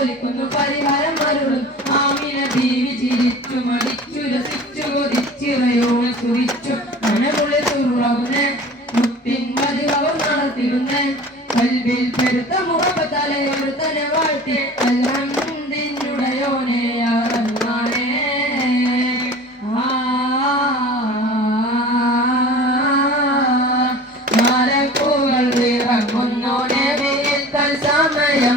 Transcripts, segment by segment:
തൊലിക്കുന്നു പരിമരം വരുളും. ആമിന ബീവി ചിരിച്ചു മടിച്ചു രസിച്ചു കൊതിച്ചിറയോടെ സുഖിച്ചു മനമുള്ളിൽ തുറവുന്നെ മുത്തിൻപതി അവർ നടത്തിരുന്നെ കൽവിൽ പെരുത്ത മുഖത്തലെ ഒരു തന്നെ വാഴ്ത്തി അല്ലാണ്ടിനുടയോനെ അറന്നാണേ മരക്കൂകൾ ഇറങ്ങുന്നോനെ സമയം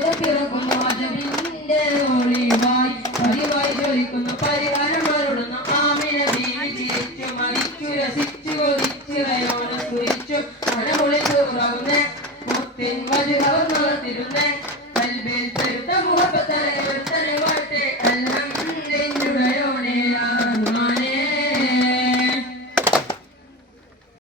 ജ്വലിക്കുന്നു പരിഹാരം വരുടുന്നു ആമിനെ ജീവിച്ചിരിച്ചു മരിച്ചു രസിച്ചു കൊതിച്ചിറയോനെ സ്തുരിച്ചു മനമൊളിച്ചു ഉറവുന്നേ മുത്തിൻ മജുറവ് നടത്തിരുന്നേ കൽബിൽ പെരുത്ത